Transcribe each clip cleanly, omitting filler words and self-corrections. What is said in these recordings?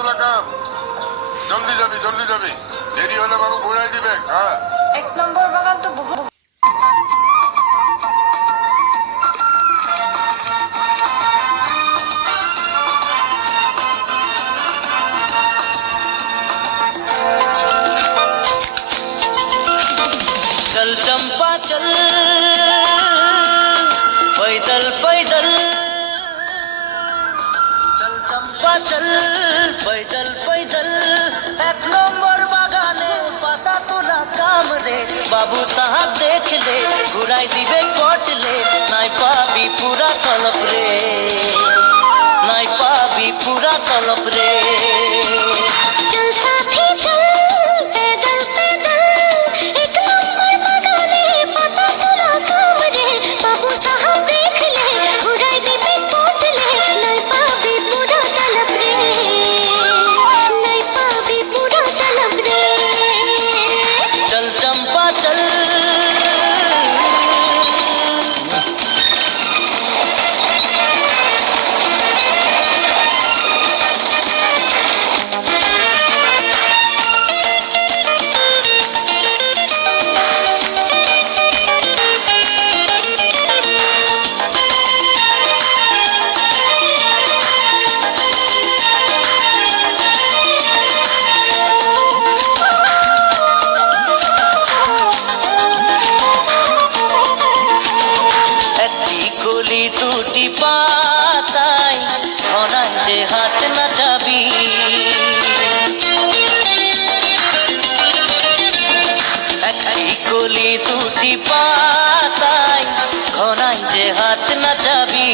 আব্দুল্লাহ কাম জলদি যাবি দেরি হলে বাবু ঘুরাই দিবে। হ্যাঁ, 1 নম্বর বাগান তো বহু चल चंपा चल पैदल पैदल चल चंपा चल पैदल पैदल 1 নম্বর বাগানে পাতা তোলা কাম রে বাবু সাহাব দেখলে ঘুরাই দিবে কটলে নাই পাবি পুরা তলব রে নাই পাবি পুরা তলব রে चल साथी चल पैदल पैदल 1 नंबर बागाने पता तुला काम रे बाबू साहब देख ले घुराई दिबे कोटले नहीं पाबी पूरा तलब रे नहीं पाबी पूरा तलब रे चल चंपा चल কলি দুটি পাতায় ঘনায় যে হাত নাচাবি একটি কলি দুটি পাতায় ঘনায় যে হাত নাচাবি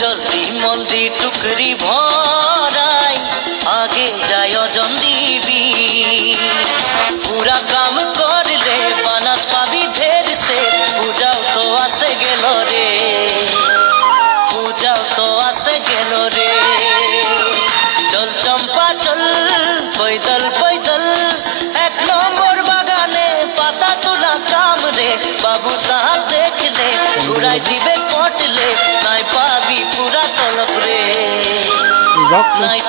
জলদি মলদি টুকরি ভরাই আগে যায় অজন দিবি পুরা কাম করলে বানাস পাবি ঢের সে পূজাও তো আসে গেল রে পূজাও তো আসে গেল রে চল চম্পা চল पैदल पैदल 1 নম্বর বাগানে পাতা তোলা কাম রে বাবু সাহাব দেখলে ঘুরাই দিবে কটলে নাই পাবি পুরা তলব রে নাই